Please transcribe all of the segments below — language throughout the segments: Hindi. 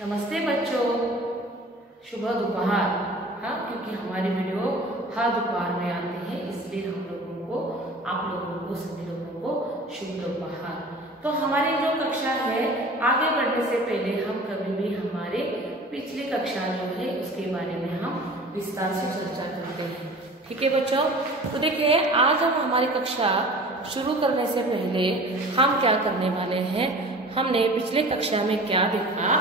नमस्ते बच्चों, शुभ दोपहर। हाँ, क्योंकि हमारे वीडियो हर दोपहर में आते हैं, इसलिए हम लोगों को, आप लोगों को, सभी लोगों को शुभ दोपहर। तो हमारी जो कक्षा है, आगे बढ़ने से पहले हम कभी भी हमारे पिछली कक्षा जो है उसके बारे में हम विस्तार से चर्चा करते हैं। ठीक है बच्चों, तो देखिए आज हम हमारी कक्षा शुरू करने से पहले हम क्या करने वाले हैं, हमने पिछले कक्षा में क्या देखा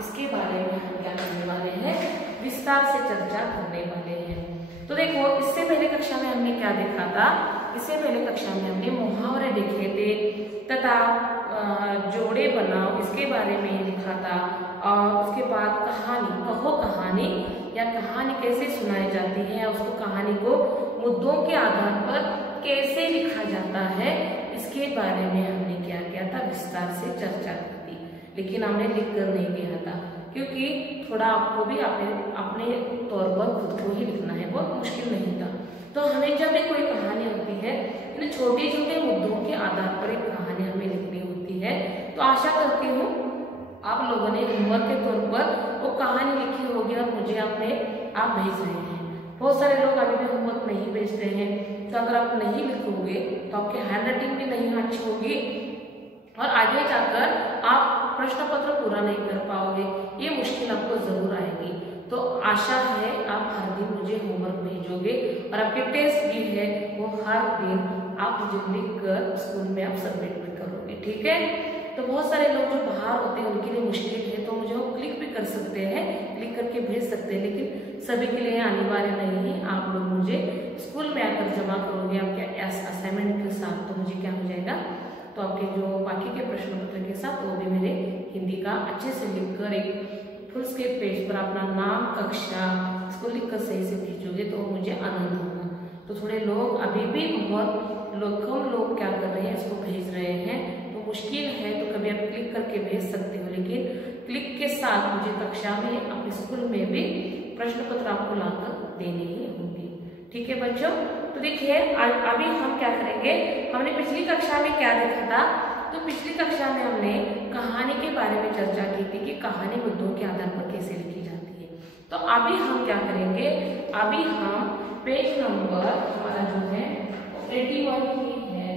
इसके बारे में हम क्या करने वाले हैं, विस्तार से चर्चा करने वाले हैं। तो देखो, इससे पहले कक्षा में हमने क्या देखा था, इससे पहले कक्षा में हमने मुहावरे देखे थे तथा जोड़े बनाओ इसके बारे में लिखा था, और उसके बाद कहानी, कहो कहानी या कहानी कैसे सुनाई जाती है, उसको कहानी को मुद्दों के आधार पर कैसे लिखा जाता है, इसके बारे में हमने क्या किया था, विस्तार से चर्चा की थी। लेकिन हमने लिख कर नहीं दिया था, क्योंकि थोड़ा आपको भी अपने तौर पर खुद को ही लिखना है, बहुत मुश्किल नहीं था। तो हमें जब भी कोई कहानी होती है, इन छोटे छोटे मुद्दों के आधार पर एक कहानी हमें लिखनी होती है। तो आशा करती हूँ आप लोगों ने होमवर्क के तौर पर वो कहानी लिखी होगी और मुझे आप भेज रहे हैं। बहुत सारे लोग अभी भी होमवर्क नहीं भेजते हैं, तो अगर आप नहीं लिखोगे तो आपकी हैंड राइटिंग भी नहीं अच्छी होगी और आगे जाकर आप प्रश्न पत्र पूरा नहीं कर पाओगे, ये मुश्किल आपको जरूर आएगी। तो आशा है आप हर दिन मुझे होमवर्क भेजोगे, और आपके टेस्ट भी है वो हर दिन आप मुझे लिख कर स्कूल में आप सबमिट भी करोगे। ठीक है, तो बहुत सारे लोग जो बाहर होते हैं उनके लिए मुश्किल है, तो मुझे वो क्लिक भी कर सकते हैं, क्लिक करके भेज सकते हैं, लेकिन सभी के लिए अनिवार्य नहीं है। आप लोग मुझे स्कूल में आकर जमा करोगे आपके असाइनमेंट के साथ, तो मुझे क्या हो जाएगा, तो आपके जो बाकी के प्रश्न पत्र के साथ वो भी मेरे हिंदी का अच्छे से लिखकर एक फुल स्केप पेज पर अपना नाम, कक्षा इसको लिखकर सही से भेजोगे तो मुझे आनंद होगा। तो थोड़े लोग अभी भी बहुत कम लोग क्या कर रहे हैं, इसको भेज रहे हैं, तो मुश्किल है। तो कभी आप क्लिक करके भेज सकते हो, लेकिन क्लिक के साथ मुझे कक्षा में अपने स्कूल में भी प्रश्न पत्र आपको लाकर देने ही होंगे। ठीक है बच्चों, तो देखिए अभी हम क्या करेंगे, हमने पिछली कक्षा में क्या देखा था, तो पिछली कक्षा में हमने कहानी के बारे में चर्चा की थी कि कहानी मुद्दों के आधार पर कैसे लिखी जाती है। तो अभी हम क्या करेंगे, अभी हम पेज नंबर हमारा जो है 81 ही है,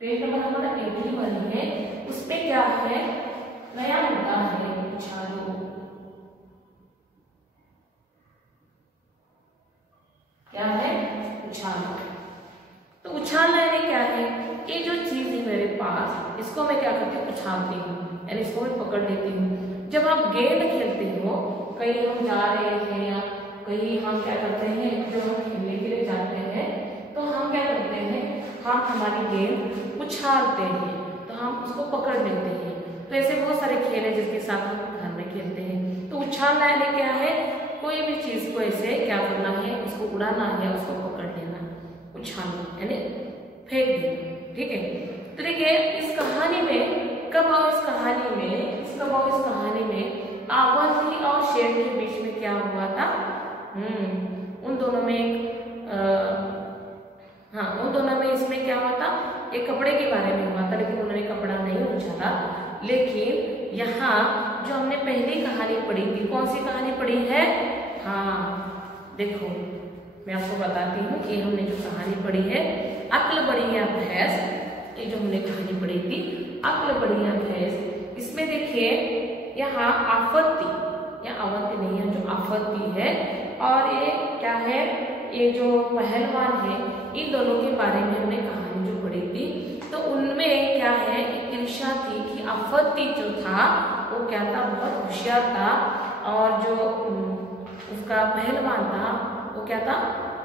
पेज नंबर हमारा 81 है, उसपे क्या है, नया मुद्दा है उछालो। क्या है, उछाल। तो उछालना यानी क्या है, ये जो चीज है मेरे पास, इसको मैं क्या करती हूँ, उछालती हूँ, यानी इसको मैं पकड़ लेती हूँ। जब आप गेंद खेलते हो, कहीं हम जा रहे हैं या कहीं हम क्या करते हैं, जो हम खेलने के लिए जाते हैं, तो हम क्या करते हैं, हम हमारी गेंद उछालते हैं, तो हम उसको पकड़ लेते हैं। तो ऐसे बहुत सारे खेल है जिसके साथ हम घर में खेलते हैं। तो उछालना यानी क्या है, कोई भी चीज को ऐसे क्या करना है, उसको उड़ाना है, उसको पकड़ लेना, उछालना यानी फेंक देना। ठीक है, तो देखिए इस कहानी में कब और इस कहानी में अवंती और शेर के बीच में क्या हुआ था, उन दोनों में उन दोनों में इसमें क्या हुआ था, एक कपड़े के बारे में हुआ था, लेकिन उन्होंने कपड़ा नहीं उछाला। लेकिन यहाँ जो हमने पहली कहानी पढ़ी थी, कौन सी कहानी पढ़ी है, हाँ देखो मैं आपको बताती हूँ कि हमने जो कहानी पढ़ी है, अक्ल बड़ी या भैंस, ये जो हमने कहानी पढ़ी थी अक्ल बड़ी या भैंस, इसमें देखिए यहाँ आपत्ति या अवंती नहीं है, जो आपत्ति है, और ये क्या है, ये जो पहलवान है, इन दोनों के बारे में हमने कहानी जो पढ़ी थी। तो उनमें क्या है, एक ईर्ष्या थी कि आपत्ति जो था वो क्या था, बहुत होशियार था, और जो उसका पहलवान था वो क्या था,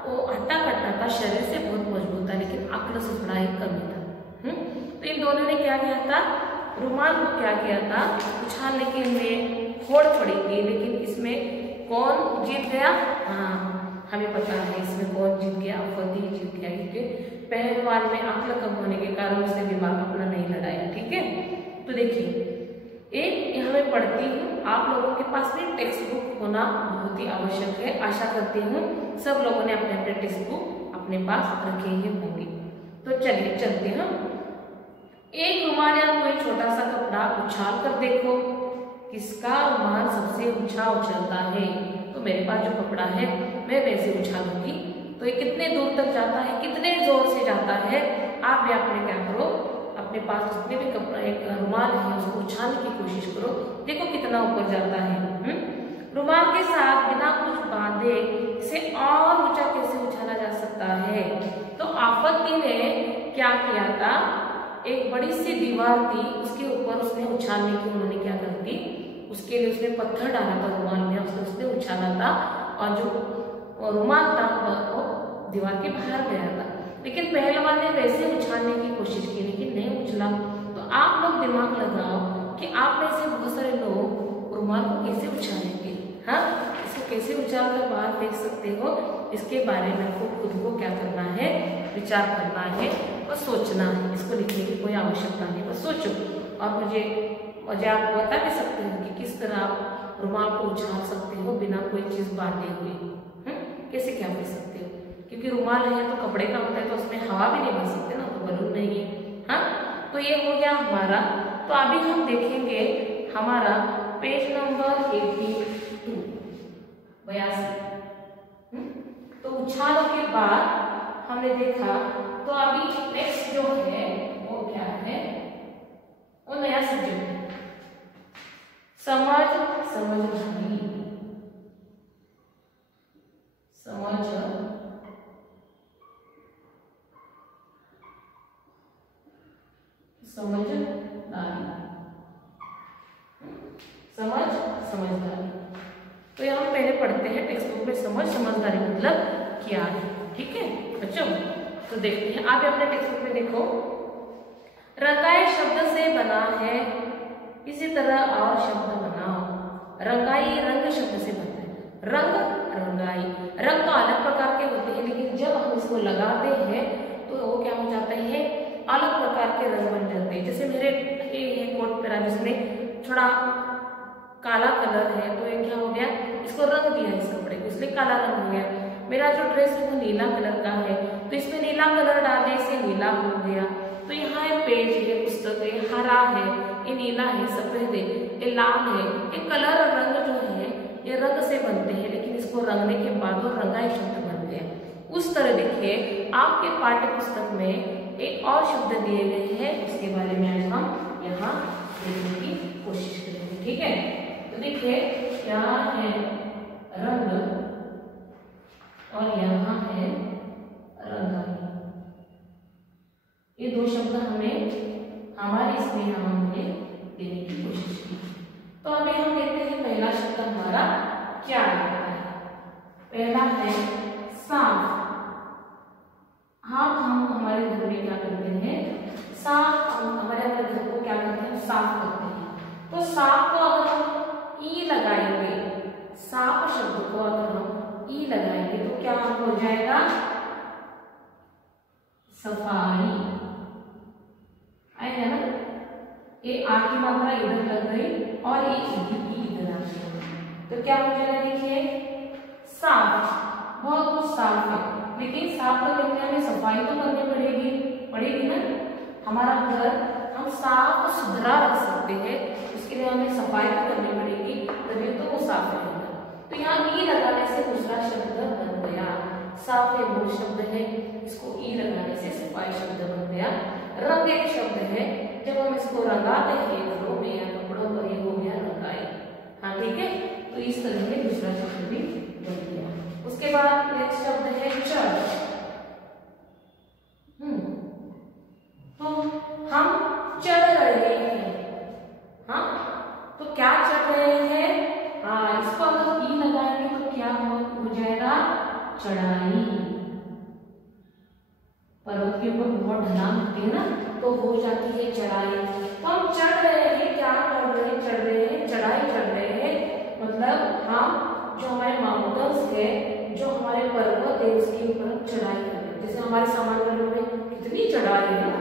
वो हट्टा कट्टा था, शरीर से बहुत मजबूत था, लेकिन अक्ल से थोड़ा ही कमी था। तो इन दोनों ने क्या किया था, रुमाल को क्या किया था, उछालने के लिए होड़ पड़ी थी, लेकिन इसमें कौन जीत गया, हाँ हमें पता है इसमें कौन जीत गया, आपत्ति जीत गया, क्योंकि पहलवान में अक्ल कम होने के कारण उसने दिमाग अपना नहीं लड़ाया। ठीक है, तो देखिए एक यहाँ मैं पढ़ती हूँ, आप लोगों के पास भी टेक्स्ट बुक होना बहुत ही आवश्यक है। आशा करती हूँ सब लोगों ने अपने अपने टेक्स्ट बुक अपने पास रखे ही होंगे। तो चलिए चलते हैं। एक रुमाल या कोई छोटा सा कपड़ा उछाल कर देखो, किसका रुमाल सबसे ऊंचा उछलता है। तो मेरे पास जो कपड़ा है मैं वैसे उछालूंगी, तो ये कितने दूर तक जाता है, कितने जोर से जाता है। आप भी अपने क्या करो, अपने पास जितने भी कपड़ा एक रुमाल है उसको उछालने की कोशिश करो, देखो कितना ऊपर जाता है। रुमाल के साथ बिना कुछ बांधे इसे और ऊंचा कैसे उछाला जा सकता है। तो आपत्ति ने क्या किया था, एक बड़ी सी दीवार थी, उसके ऊपर उसने उछालने की उन्होंने क्या कर दी, उसके लिए उसने पत्थर डाला था रुमाल में, उसने उछाला था और जो रुमाल था वो दीवार के बाहर गया था। लेकिन पहलवान ने वैसे उछालने की कोशिश की लेकिन नहीं उछला। तो आप लोग दिमाग लगाओ कि आप में से बहुत सारे लोग रुमाल को कैसे उछालेंगे। हाँ, इसको कैसे उछाल कर बाहर फेंक सकते हो, इसके बारे में आपको खुद को क्या करना है, विचार करना है और सोचना है। इसको लिखने की कोई आवश्यकता नहीं, बस सोचो। और मुझे आप बता भी सकते हो कि किस तरह आप रुमाल को उछाल सकते हो बिना कोई चीज बांधे हुए। कैसे क्या कर सकते हो, क्योंकि रुमाल है तो कपड़े का होता है, तो उसमें हवा भी नहीं भर सकते ना, तो बलून नहीं है। हाँ, तो ये हो गया हमारा। तो अभी हम देखेंगे हमारा पेज नंबर 82 82। तो उछाल के बाद हमने देखा, तो अभी नेक्स्ट जो है वो क्या है, वो नया सब्जेक्ट समझदारी। समझदारी। तो यहाँ हम पहले पढ़ते हैं टेक्स्ट बुक में समझदारी मतलब क्या है। ठीक है बच्चों, तो देखते हैं आप अपने टेक्स्ट बुक में देखो, रंगाई शब्द से बना है, इसी तरह और शब्द बनाओ। रंगाई रंग शब्द से बनता है, रंगाई। रंग तो अलग प्रकार के होते हैं, लेकिन जब हम इसको लगाते हैं तो वो क्या हो जाता है, अलग प्रकार के रंग बन जाते हैं। जैसे मेरे ये कोट पेरा जिसमें थोड़ा काला कलर है, तो ये क्या हो गया, इसको रंग दिया इस कपड़े को, इसलिए काला रंग हो गया। मेरा जो ड्रेस है वो नीला कलर का है, तो इसमें नीला कलर डालने से नीला हो गया। तो यहाँ एक पेज है, पुस्तक है, हरा है, ये नीला है, सफेद है, ये लाल है। ये कलर और रंग जो है ये रंग से बनते हैं, लेकिन इसको रंगने के बाद वो रंगाई शब्द बन गया। उस तरह देखिए आपके पाठ्य पुस्तक में एक और शब्द दिए गए हैं, उसके बारे में आज हम यहाँ देखने की कोशिश करेंगे। ठीक है, तो देखिए क्या है रंग और यहाँ है रंगाई। ये दो शब्द हमें हमारे इसमें हमने देने की कोशिश की। तो अभी हम देखते हैं पहला शब्द हमारा क्या आता है। पहला है साफ। हम हमारे घर में क्या करते हैं, साफ, हमारे घर को क्या करते हैं, साफ करते हैं। तो साफ को अगर हम ई लगाएंगे, साफ शब्द को अगर हम ई लगाएंगे तो क्या हो जाएगा, सफाई। आएगा ना, ये आ की मात्रा इधर लग गई और ये इधर आ गई, तो क्या हो जाएगा, देखिए साफ, बहुत कुछ साफ है। लेकिन साफ तो करने में सफाई तो करनी पड़ेगी ना। हमारा घर हम साफ सुथरा रख सकते हैं, उसके लिए हमें सफाई तो करनी पड़ेगी, तभी तो वो साफ रहेगा। तो यहाँ ई लगाने से दूसरा शब्द बन गया, साफ एक मूल शब्द है, इसको ई लगाने से सफाई शब्द बन गया। रंग एक शब्द है, जब हम इसको रंगाते हैं घरों में या कपड़ों पर, ये हो गया रंगाई। हाँ ठीक है, तो इस तरह में दूसरा शब्द भी बन गया। उसके बाद नेक्स्ट शब्द है चढ़। तो हम चढ़ रहे हैं। हाँ, तो क्या चढ़ रहे हैं, हाँ इसको अगर ई लगाएंगे तो क्या हो जाएगा, चढ़ाई। पर्वत के ऊपर बहुत ढलान होती है ना, तो हो जाती है चढ़ाई। तो हम चढ़ रहे हैं, क्या कर रहे हैं, चढ़ रहे हैं, चढ़ाई चढ़ रहे हैं। मतलब हम जो हमारे माउंटेन्स है, जो हमारे पर्वत है, उसके ऊपर चढ़ाई कर रहे हैं। जैसे हमारे सामान्य में कितनी चढ़ाई है ना,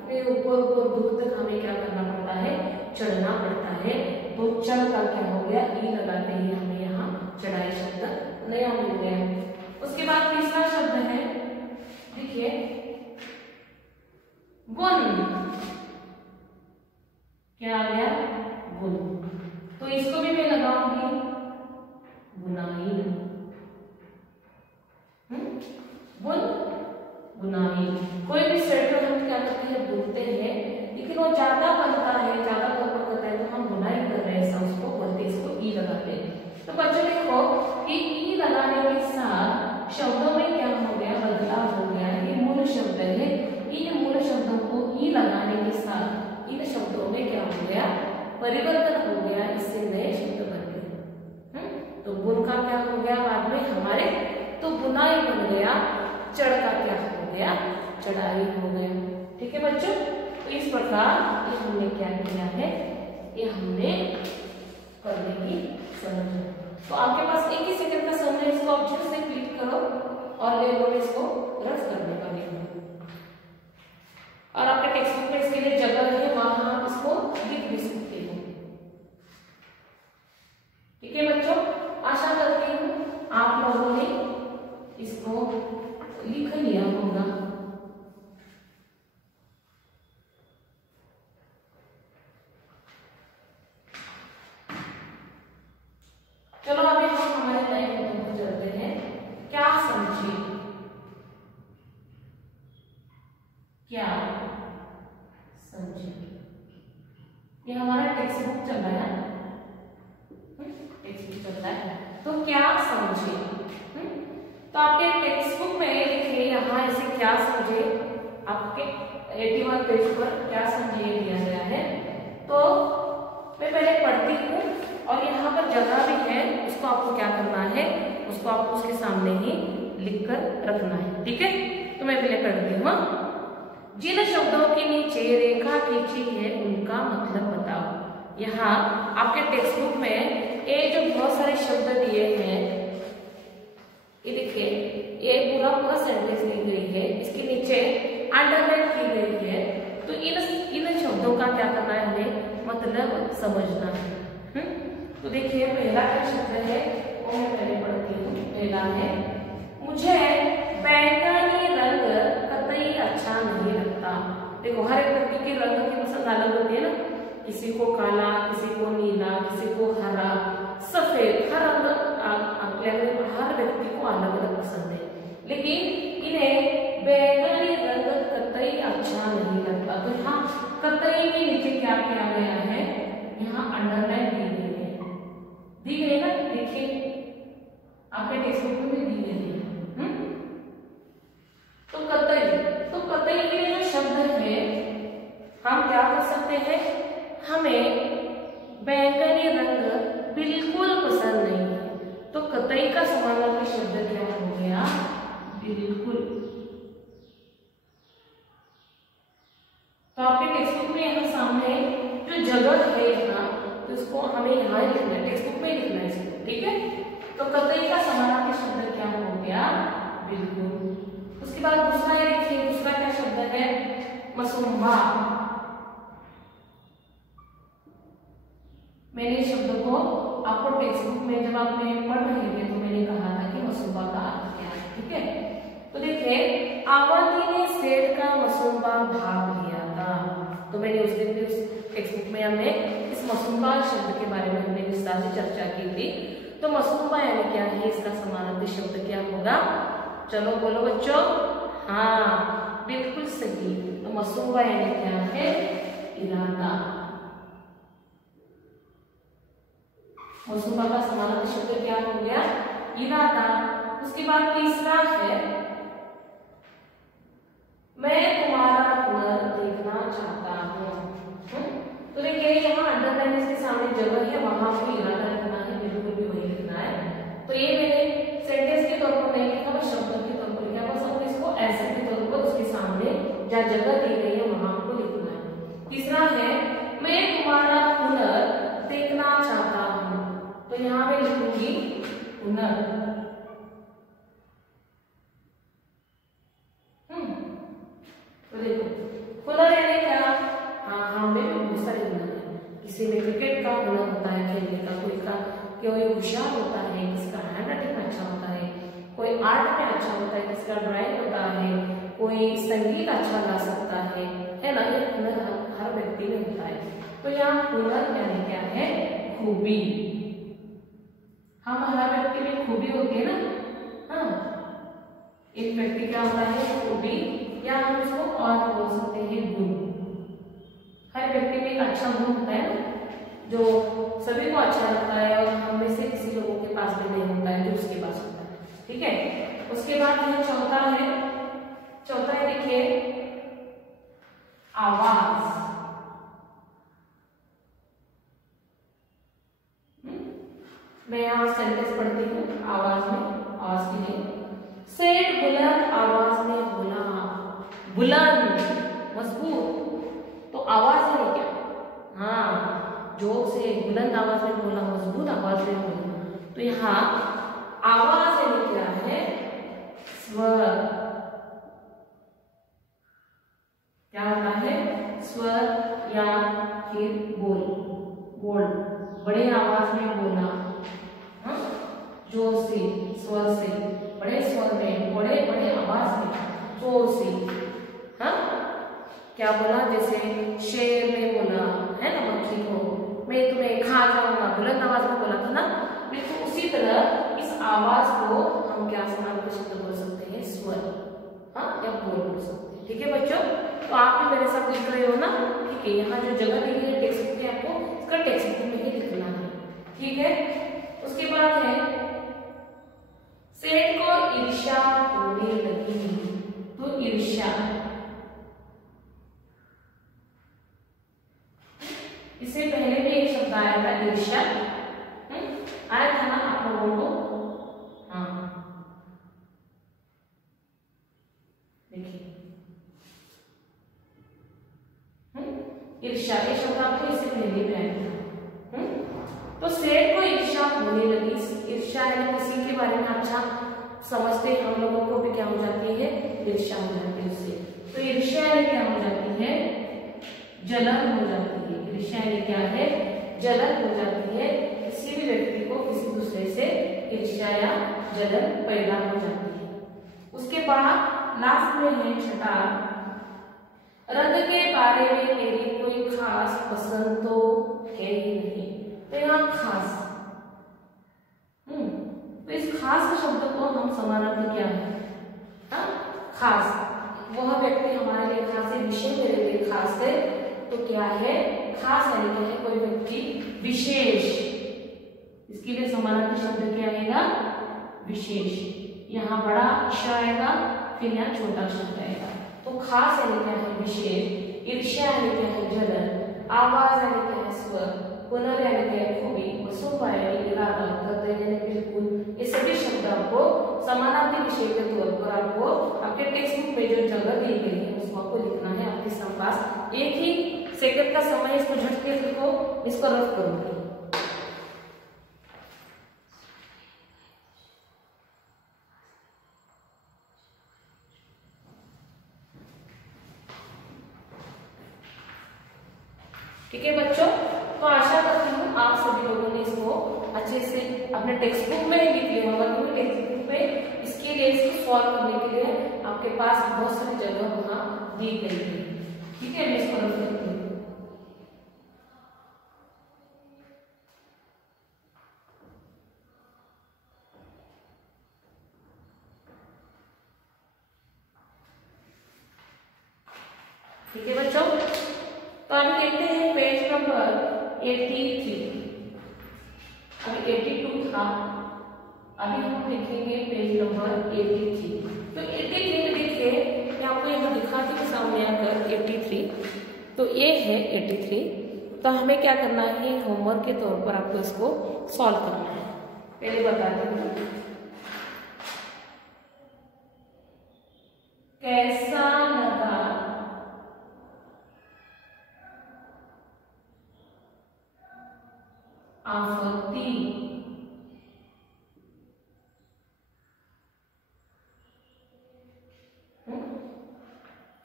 इतने ऊपर दूर तक हमें क्या करना पड़ता है, चढ़ना पड़ता है। तो चढ़ का क्या हो गया, ई लगाते ही हमें यहाँ चढ़ाई शब्द नया मिल गया। उसके बाद तीसरा शब्द है, देखिए बुन। क्या आ गया? गुण। तो इसको भी मैं लगाऊंगी गुणाहीन। गुण गुणाहीन। कोई भी स्वेटर हम क्या करते हैं, बुनते हैं, लेकिन वो ज्यादा बनता है, ज्यादा बरबर होता है, तो हम बुनाई कर रहे हैं, ऐसा उसको बोलते हैं, इसको ई लगाते हैं। तो बच्चों देखो कि ई लगाने के साथ शब्दों में क्या हो गया, बदलाव हो गया। ये मूल शब्द है, इन मूल शब्दों को ई लगाने के साथ इन शब्दों में क्या हो गया, परिवर्तन हो गया, इससे नए शब्द बन गए। तो बुन का क्या हो गया बाद में हमारे, तो बुनाई बन गया। चढ़ का क्या हो गया, चढ़ाई हो गया। ठीक है बच्चों, तो इस प्रकार ये हमने क्या किया है, ये हमने करने की समझ। तो आपके पास एक ही सेकंड का समय है, इसको ऑप्शन से क्लिक करो और ले लो, इसको रद्द करने का लिखो। और आपके टेक्स्ट बुक में इसके लिए जगह है, वहां आप इसको लिख भी सकते हो। ठीक है बच्चों, आशा करती हूँ आप लोगों ने इसको लिख लिया होगा। चलो अभी हम हमारे नए मुद्दों पर चलते हैं। क्या समझे, क्या समझे, ये हमारा टेक्स्ट बुक चल रहा है, टेक्स्ट बुक चल रहा है। तो क्या समझे, तो आपके टेक्स्ट बुक में लिखे यहाँ ऐसे क्या समझे, आपके 81 पेज पर क्या समझे दिया गया है। तो मैं पहले पढ़ती हूँ और यहाँ पर जगह भी है, उसको आपको क्या करना है, उसको आपको उसके सामने ही लिखकर रखना है। ठीक है, तो मैं पहले पढ़ती हूँ। जिन शब्दों के नीचे रेखा खींची है उनका मतलब बताओ। यहाँ आपके टेक्स्ट बुक में ये जो बहुत सारे शब्द दिए हैं, ये देखिए, ये पूरा सेंटेंस दी गई है, इसके नीचे अंडरलाइन की गई है। तो इन शब्दों का क्या करना है, हमें मतलब समझना है। तो देखिए पहला क्या शब्द है वो मैं पहले पढ़ती हूँ। पहला है, मुझे बैंगनी रंग कतई अच्छा नहीं लगता। देखो हर एक व्यक्ति के रंग की पसंद अलग होती है ना, किसी को काला, किसी को नीला, किसी को हरा, सफेद, हर रंग हर व्यक्ति को अलग अलग पसंद है, लेकिन इन्हें बैंगनी रंग कतई अच्छा नहीं लगता। तो यहाँ कतई के नीचे क्या किया गया है, यहाँ अंडरलाइन दी गई है, दी गई ना, देखिए आपके टेक्स्ट बुक में दी गई है। तो कतई के लिए जो शब्द है, हम क्या कर सकते हैं, हमें बैंगनी रंग बिल्कुल पसंद नहीं है, तो कतई का समानार्थी शब्द क्या हो गया, बिल्कुल। तो आपके टेक्स्ट बुक में यहाँ सामने जो जगह है यहाँ, तो इसको हमें यहाँ लिखना है, टेक्स्ट बुक में लिखना है इसको। ठीक है, तो कतई का समानार्थी शब्द क्या हो गया, बिल्कुल। उसके बाद दूसरा देखिए, दूसरा क्या शब्द है, मसुम्बा। मैंने इस शब्द को आपको टेक्स्ट बुक में जब आपने पढ़ रहे थे तो मैंने कहा था कि मसुम्बा का अर्थ क्या है। ठीक है, तो देखिए, अवंती ने सेठ का मसुम्बा भाग लिया था। तो मैंने उस दिन भी उस टेक्स्ट बुक में हमने इस मसुम्बा शब्द के बारे में हमने विस्तार से चर्चा की थी। तो मसुम्बा यानी क्या है, इसका समानार्थी शब्द क्या होगा, चलो बोलो बच्चों। हाँ बिल्कुल सही, तो मसुम्बा यानी क्या है, इरादा। मसुम्बा का समानार्थी शब्द क्या हो गया, इरादा। उसके बाद तीसरा है, मैं तुम्हारा हुनर देखना चाहता हूँ। तो देखिए यहाँ अंडरलाइन इसके सामने जगह है, वहां को इरादा लिखना है, बिल्कुल भी वही लिखना है। तो ये मैंने सेंटेंस के तौर पर नहीं लिखा, बस शब्द के तौर पर लिखा, बस हम इसको ऐसे के तौर पर उसके सामने जहाँ जगह दी गई है वहां को लिखना है। तीसरा है, मैं तुम्हारा हुनर देखना चाहता हूँ। तो यहाँ मैं लिखूंगी हुनर। तो देखो हुनर यानी क्या, हाँ हमें बहुत सारे हुनर है। किसी में क्रिकेट का हुनर होता है खेलने का, कोई होशियार होता है, किसका हैंड राइटिंग अच्छा होता है, कोई आर्ट में अच्छा होता है, किसका ड्राइंग होता है, कोई संगीत अच्छा गा सकता है ना। ये हुनर हर व्यक्ति में होता है। तो यहाँ हुनर यानी क्या है, खूबी। हम हर व्यक्ति में खूबी होती है ना। हाँ, एक व्यक्ति क्या होता है, खूबी, या हम उसको और बोल सकते हैं गुण। हर व्यक्ति में एक अच्छा गुण होता है ना, जो सभी को अच्छा लगता है और हम में से किसी लोगों के पास भी नहीं होता है जो उसके पास होता है। ठीक है, उसके बाद ये चौथा है देखिए, आवाज। मैं यहाँ सेंटेंस पढ़ती हूँ आवाज में, आवाज के लिए। सेठ बुलंद आवाज में बोला, बुलंद मजबूत, तो आवाज है क्या, हाँ, जोर से बुलंद आवाज में बोला, मजबूत आवाज में बोला। तो यहाँ आवाज है क्या है, स्वर। क्या होता है, स्वर या फिर बोल, बड़े आवाज में बोला, हाँ, जोर से, स्वर से, बड़े स्वर में, बड़े आवाज में, जोर से। हाँ, क्या बोला, जैसे शेर ने बोला है ना मक्खी को, मैं तुम्हें खा जाऊंगा, बुलंद आवाज में बोला था ना। बिल्कुल उसी तरह इस आवाज को हम क्या समानार्थी शब्द बोल सकते हैं, स्वर, हाँ, या बोल सकते हैं। ठीक है बच्चों, तो आप भी मेरे साथ लिख रहे हो ना। ठीक है, यहाँ जो जगह दी है टेक्स्ट बुक में, आपको इसका टेक्स्ट बुक में ही लिखना है। ठीक है, उसके बाद है, सेठ को ईर्ष्या होने लगी। तो ईर्ष्या, इससे पहले भी एक शब्द आया था ईर्ष्या, आया था ना आप लोगों को। हाँ, देखिए ईर्ष्या, ये शब्द आपको इससे पहले भी आया था। तो सेठ को ईर्ष्या होने लगी। ईर्ष्या है किसी के बारे में अच्छा समझते, हम लोगों को भी क्या हो जाती है, ईर्ष्या हो जाती है उससे। तो ईर्ष्या क्या हो जाती है, जलन हो जाती है। ईर्ष्या क्या है, जलन हो जाती है। किसी भी व्यक्ति को किसी दूसरे से ईर्ष्या या जलन पैदा हो जाती है। उसके बाद लास्ट में है छठा, रंग के बारे में मेरी कोई खास पसंद तो है ही नहीं। तो यहाँ खास, तो इस खास शब्द को हम समानार्थी क्या है, हाँ, खास। वह व्यक्ति हमारे लिए खास है, विषय मेरे लिए खास है। तो क्या है, खास यानी क्या है, कोई व्यक्ति विशेष। इसके लिए समानार्थी शब्द क्या आएगा, विशेष। यहाँ बड़ा अक्षर आएगा, फिर यहाँ छोटा अक्षर आएगा। तो खास यानी क्या है, विशेष। ईर्ष्या यानी क्या है, जलन। आवाज यानी क्या है, स्वर। पुनः यानी क्या है, खूबी। वसुपा यानी इरादा, कर्तव्य यानी बिल्कुल। ये सभी शब्द आपको समानार्थी विषय के तौर पर आपको आपके टेक्स्ट बुक में जो जगह दी गई है उसको आपको लिखना है आपके पास। एक ही सेकंड का समय, इसको झटके लिखो, इसको रफ करूंगी। ठीक है बच्चों, तो आशा करती हूँ आप सभी लोगों ने इसको अच्छे से अपने टेक्स्ट बुक में ही लिख लिया होगा, क्योंकि टेक्स्ट बुक में इसके लिए, इसको सॉल्व करने के लिए आपके पास बहुत सारी जगह वहां दी गई है। ठीक है, मैं इसको रख लेती हूँ। ठीक है बच्चों, तो हम कहते हैं पेज नंबर 83। अभी 82 था, अभी हम लिखेंगे पेज नंबर 83। तो 83 में देखिए, मैं आपको यहाँ दिखाती हूँ सामने आकर 83। तो ये है 83। तो हमें क्या करना है, होमवर्क के तौर पर आपको इसको सॉल्व करना है। पहले बताती हूँ, कैसा लगा आफती।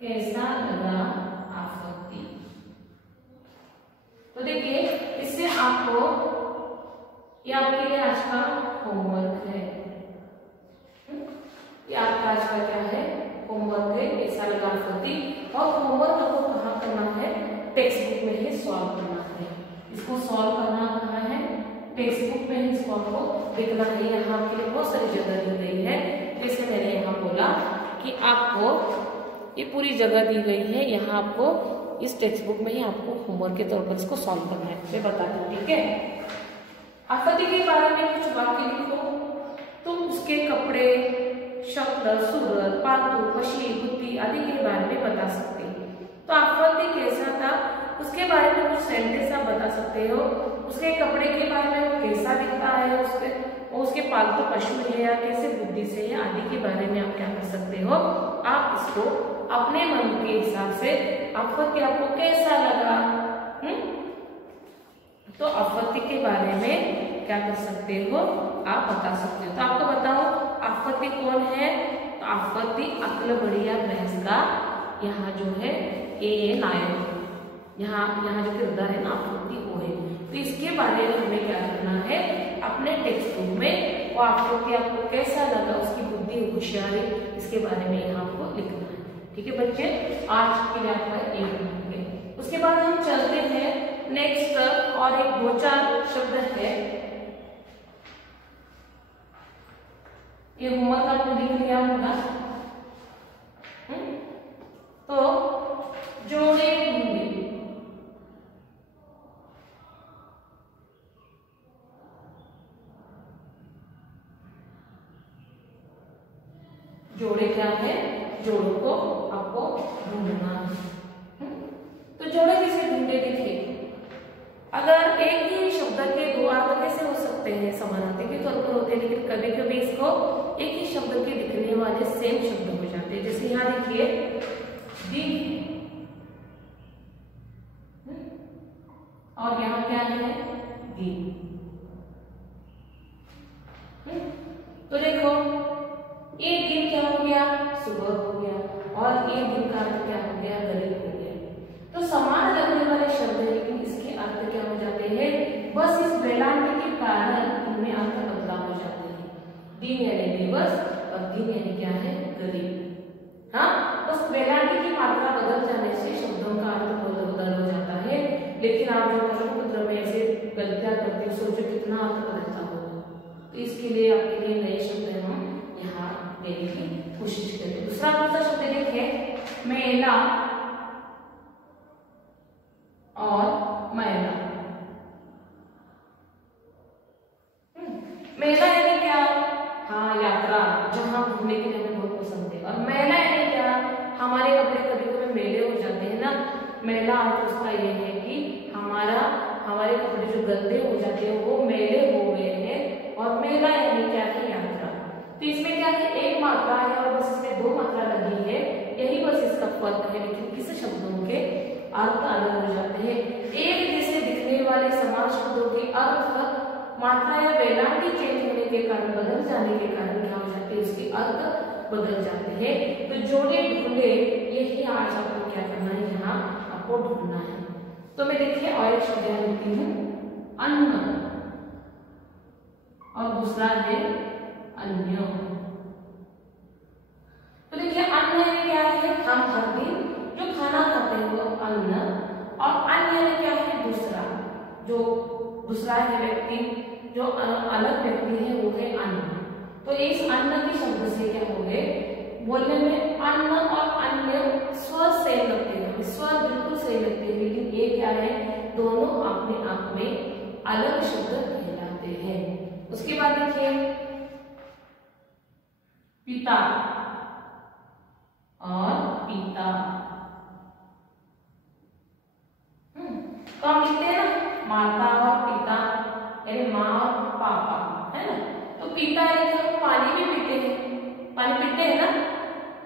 कैसा लगा आफती। तो देखिए, इससे आपको, ये आपके लिए आज का होमवर्क है। ये आपका आज का क्या है, होमवर्क है, कैसा लगा आफती। और होमवर्क आपको कहाँ करना है, टेक्स्ट बुक में ही सॉल्व करना है। इसको सॉल्व करना कहाँ है, टेक्स्ट बुक में ही इसको आपको देखना है। यहाँ आपके लिए बहुत सारी जगह दी गई है, जैसे मैंने यहाँ बोला कि आपको ये पूरी जगह दी गई है, यहाँ आपको इस टेक्स्ट बुक में ही आपको होमवर्क के तौर पर इसको सॉल्व करना है। मैं बता दूँ, ठीक है। आपत्ति के बारे में कुछ वाक्य लिखो। तुम उसके कपड़े, शक्ल, सूरत, पालतू पक्षी, बुद्धि आदि के बारे में बता सकते हो। तो आपत्ति कैसा था उसके बारे में कुछ सेंटेंस आप बता सकते हो। उसके कपड़े के बारे में वो कैसा दिखता है, उसके पालतू पशु है या कैसे बुद्धि से है आदि के बारे में आप क्या कर सकते हो, आप इसको अपने मन के हिसाब से आपत्ति आपको कैसा लगा, तो आपत्ति के बारे में क्या कर सकते हो, आप बता सकते हो। तो आपको बताओ आपत्ति कौन है, तो आपत्ति अक्ल बढ़िया बहस का यहाँ जो है ये नायक, यहाँ जो किरदार है ना आपत्ति वो है। तो इसके बारे में हमें क्या करना है, अपने टेक्स्ट बुक में वो आपत्ति आपको कैसा लगा, उसकी बुद्धि होशियारी, इसके बारे में यहाँ आपको लिखना है। ठीक है बच्चे, आज के लिए आपका ये बनाएंगे। उसके बाद हम चलते हैं नेक्स्ट, और एक दो चार शब्द है, ये होमवर्क आपने लिख लिया होगा। तो जोड़े ढूंढे, जोड़े क्या है, जोड़ों को आपको ढूंढना है। तो जोड़े किसे ढूंढे, देखिए अगर एक ही शब्द के दो अर्थ कैसे हो सकते हैं, समानार्थी के तौर पर होते हैं, लेकिन कभी कभी इसको एक ही शब्द के दिखने वाले सेम शब्द हो जाते हैं। जैसे यहाँ देखिए दी, और यहाँ क्या है दी। तो देखो एक दिन क्या हो गया, सुबह हो गया, और एक दिन का अर्थ क्या हो गया, गरीब हो गया। तो समान लगने वाले शब्द है, लेकिन इसके अर्थ क्या हो जाते हैं, बस इस वेलांटी के कारण इनमें अर्थ बदलाव हो जाते हैं। दिन यानी दिवस और दिन यानी क्या है, गरीब। हाँ, बस वेलांटी की मात्रा बदल जाने से शब्दों का अर्थ बदल हो जाता है। लेकिन आप जो प्रश्नपत्र में ऐसे गलतियां करते हो, सोचो कितना अर्थ बदलता होगा। तो इसके लिए आपके लिए नए शब्द हम यहाँ देने की कोशिश करें। दूसरा कौन सा शब्द देखें, मेला और मैला। मेला यानी क्या, हाँ यात्रा, जहाँ घूमने के लिए हमें बहुत पसंद है। और मेला यानी क्या, हमारे कपड़े कभी कभी मेले हो जाते हैं ना। मेला अर्थ उसका ये है कि हमारे कपड़े जो गंदे हो जाते हैं वो मेले हो गए हैं। और मेला यानी क्या है, यात्रा। तो इसमें क्या है, एक मात्रा है और बस इसमें दो मात्रा लगी है, यही बस इसका फर्क है। लेकिन किस शब्दों के अर्थ अलग हो जाते हैं। एक जैसे दिखने वाले समान शब्दों के अर्थ मात्रा या वेलांटी चेंज होने के कारण, बदल जाने के कारण क्या हो जाते हैं, उसके अर्थ बदल जाते हैं। तो जोड़े ढूंढे, यही आज आपको क्या करना है, यहाँ आपको ढूंढना है। तो मैं देखिए और एक शब्द यहाँ लिखती हूँ, अन्न, और दूसरा है अन्य। तो देखिए अन्न क्या है, हम हर दिन जो खाना खाते हैं वो अन्न, और अन्य क्या है, दूसरा, जो दूसरा है व्यक्ति, जो अलग व्यक्ति है वो है अन्न। तो इस अन्न के शब्द से क्या हो गए, बोलने में अन्न और अन्य स्वर सेम लगते हैं, स्वर बिल्कुल सही लगते हैं, लेकिन ये क्या है, दोनों अपने आप में अलग शब्द कहलाते हैं। उसके बाद देखिए पिता और पिता। तो हम लिखते हैं ना माता और पिता, यानी माँ और पापा, है ना। तो पिता यानी हम पानी भी पीते हैं, पानी पीते हैं ना,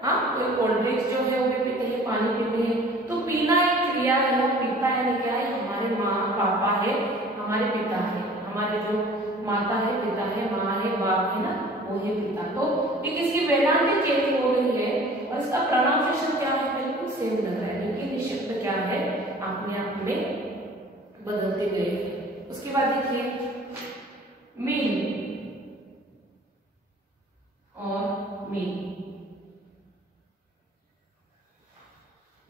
हाँ, कोई कोल्ड ड्रिंक्स जो है वो भी पीते हैं, पानी पीते हैं। तो पीना एक क्रिया है, पिता यानी क्या है, हमारे माँ पापा है, हमारे पिता है, हमारे जो माता है, पिता है, माँ है, बाप है ना, वो है पिता। तो एक इसकी वेलांटी चेंज हो गई है और इसका प्रोनाउंसिएशन क्या है, बिल्कुल सेम लग रहा है, लेकिन ये शब्द क्या है, अपने आप में बदलते गए। उसके बाद देखिए मील और मील।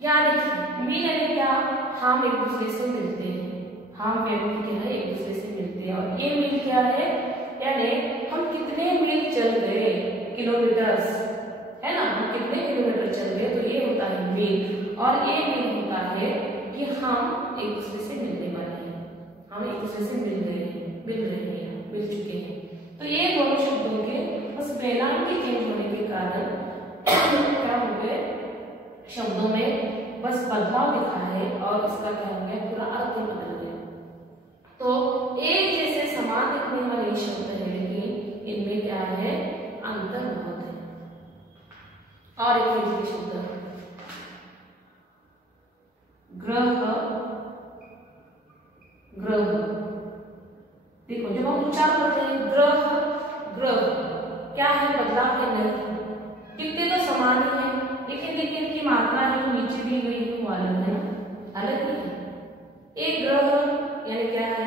यहाँ देखिए मील यानी क्या, हम एक दूसरे से मिलते हैं, हम व्यक्ति क्या है एक दूसरे से मिलते हैं। और ये मील क्या है, यानी हम कितने मील चल गए, किलोमीटर्स, है ना, हम कितने किलोमीटर चल गए, तो ये होता है मील। और ये मील होता है कि हम एक दूसरे से मिलने वाले हैं, हम एक दूसरे से मिल रहे हैं, मिल चुके हैं। तो ये दोनों शब्दों के बस प्रेनाम के चेंज होने के कारण क्या हो गए, शब्दों में बस बदलाव दिखा है और इसका क्या हो गया, पूरा अर्थ ही बदल गया। तो एक जैसे समान दिखने वाले शब्द है, लेकिन इनमें क्या है, अंतर बहुत है। और एक तीसरे शब्द ग्रह, ग्रह, देखो जब हम उच्चार करते हैं ग्रह, ग्रह क्या है, बदलाव है नहीं, कितने तो समान ही है, लेकिन इनकी मात्रा है जो नीचे दी गई है वो अलग है, अलग ही है। एक ग्रह यानी क्या है,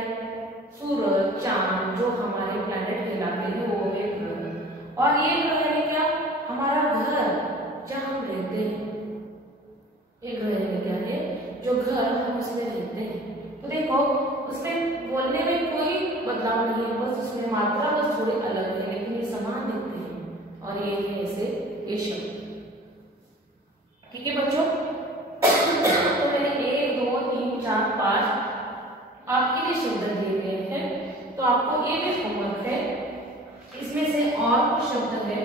सूरज, चांद, जो हमारे प्लैनेट कहलाते हैं वो एक ग्रह। और ये ग्रह यानी क्या, हमारा घर जहाँ हम रहते हैं। एक ग्रह यानी क्या है, जो घर हम उसमें रहते हैं। तो देखो उसमें बोलने में कोई बदलाव नहीं है, बस उसमें मात्रा बस थोड़ी अलग है, लेकिन ये समान दिखते हैं। और ये है ऐसे ये शब्द, ठीक है बच्चों। तो मैंने 1 2 3 4 5 आपके लिए शब्द दिए गए हैं, तो आपको ये भी होमवर्क है, इसमें से और कुछ शब्द है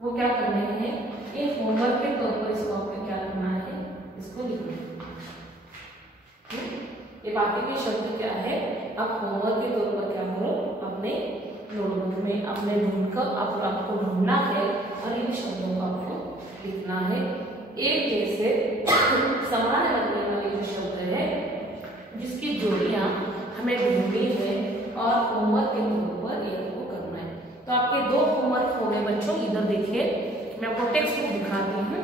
वो क्या करने हैं, ये होमवर्क के तौर पर इसको आपको क्या करना है, इसको लिखना है। ये बाकी के शब्द क्या है, आप होमवर्क के तौर पर क्या करो, अपने नोटबुक में अपने ढूंढकर आपको ढूंढना है और इन शब्दों को आपको लिखना है। एक जैसे समान लगने वाले जो शब्द है जिसकी जोड़ियां हमें ढूंढनी है और होमवर्क के तौर पर एक को करना है। तो आपके 2 होमवर्क हो गए बच्चों। इधर देखिए मैं आपको टेक्स्ट बुक दिखाती हूँ।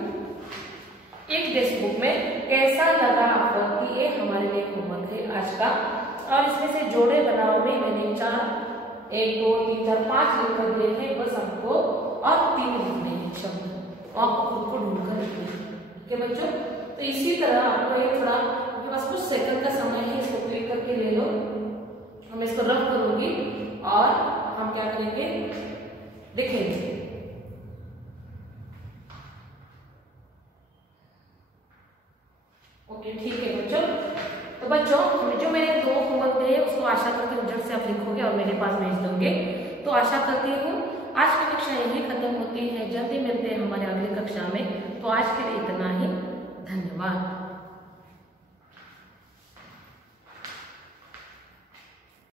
एक टेक्स्ट बुक में कैसा लगा आपको, कि ये हमारे लिए होमवर्क है आज का। और इसमें से जोड़े बनाओ में मैंने 4 1 2 3 4 5 लिखकर दिए हैं, बस आपको और 3 लिखने हैं शब्द, आपको खुद को ढूंढकर लिखना है, ठीक है बच्चों। तो इसी तरह आपको एक थोड़ा बस कुछ सेकंड का समय है, इसको क्लिक करके ले लो। हम इसको रब करूंगी और हम क्या करेंगे, देखेंगे। ओके ठीक है बच्चों। तो बच्चों जो मैंने 2 होमवर्क दिए उसको आशा करती हूँ झट से आप लिखोगे और मेरे पास भेज दोगे। तो आशा करती हूँ आज की कक्षा यही खत्म होती है, जल्दी मिलते हैं हमारे अगली कक्षा में। तो आज के लिए इतना ही, धन्यवाद।